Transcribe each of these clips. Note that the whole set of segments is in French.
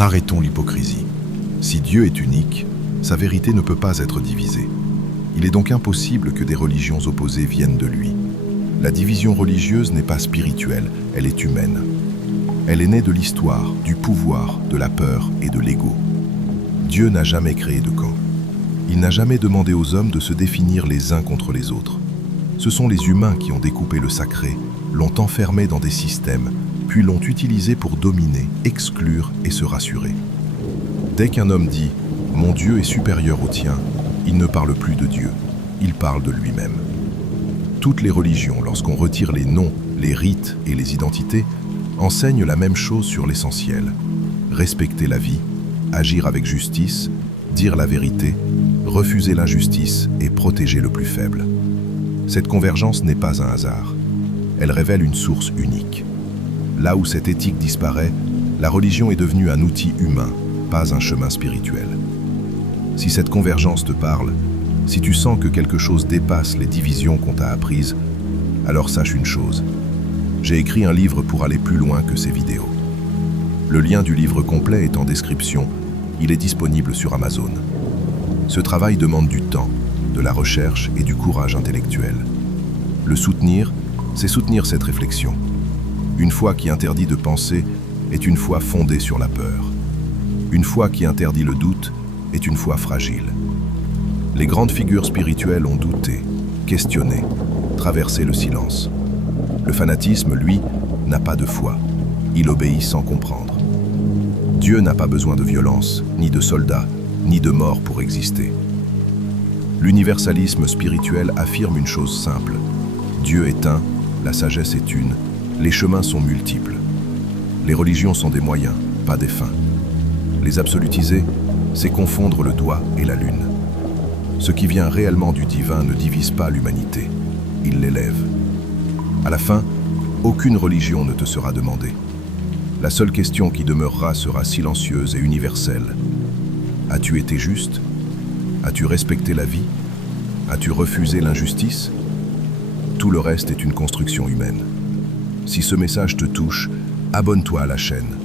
Arrêtons l'hypocrisie. Si Dieu est unique, sa vérité ne peut pas être divisée. Il est donc impossible que des religions opposées viennent de lui. La division religieuse n'est pas spirituelle, elle est humaine. Elle est née de l'histoire, du pouvoir, de la peur et de l'ego. Dieu n'a jamais créé de camp. Il n'a jamais demandé aux hommes de se définir les uns contre les autres. Ce sont les humains qui ont découpé le sacré, l'ont enfermé dans des systèmes, puis l'ont utilisé pour dominer, exclure et se rassurer. Dès qu'un homme dit « Mon Dieu est supérieur au tien », il ne parle plus de Dieu, il parle de lui-même. Toutes les religions, lorsqu'on retire les noms, les rites et les identités, enseignent la même chose sur l'essentiel. Respecter la vie, agir avec justice, dire la vérité, refuser l'injustice et protéger le plus faible. Cette convergence n'est pas un hasard. Elle révèle une source unique. Là où cette éthique disparaît, la religion est devenue un outil humain, pas un chemin spirituel. Si cette convergence te parle, si tu sens que quelque chose dépasse les divisions qu'on t'a apprises, alors sache une chose. J'ai écrit un livre pour aller plus loin que ces vidéos. Le lien du livre complet est en description. Il est disponible sur Amazon. Ce travail demande du temps, de la recherche et du courage intellectuel. Le soutenir, c'est soutenir cette réflexion. Une foi qui interdit de penser est une foi fondée sur la peur. Une foi qui interdit le doute est une foi fragile. Les grandes figures spirituelles ont douté, questionné, traversé le silence. Le fanatisme, lui, n'a pas de foi. Il obéit sans comprendre. Dieu n'a pas besoin de violence, ni de soldats, ni de mort pour exister. L'universalisme spirituel affirme une chose simple. Dieu est un, la sagesse est une, les chemins sont multiples. Les religions sont des moyens, pas des fins. Les absolutiser, c'est confondre le doigt et la lune. Ce qui vient réellement du divin ne divise pas l'humanité, il l'élève. À la fin, aucune religion ne te sera demandée. La seule question qui demeurera sera silencieuse et universelle. As-tu été juste? As-tu respecté la vie? As-tu refusé l'injustice? Tout le reste est une construction humaine. Si ce message te touche, abonne-toi à la chaîne.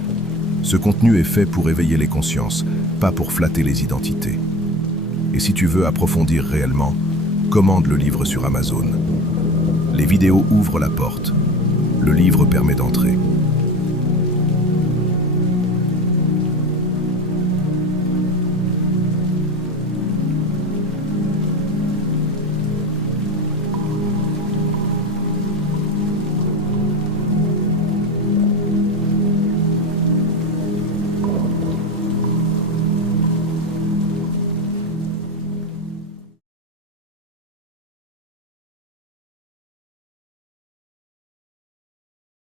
Ce contenu est fait pour éveiller les consciences, pas pour flatter les identités. Et si tu veux approfondir réellement, commande le livre sur Amazon. Les vidéos ouvrent la porte. Le livre permet d'entrer.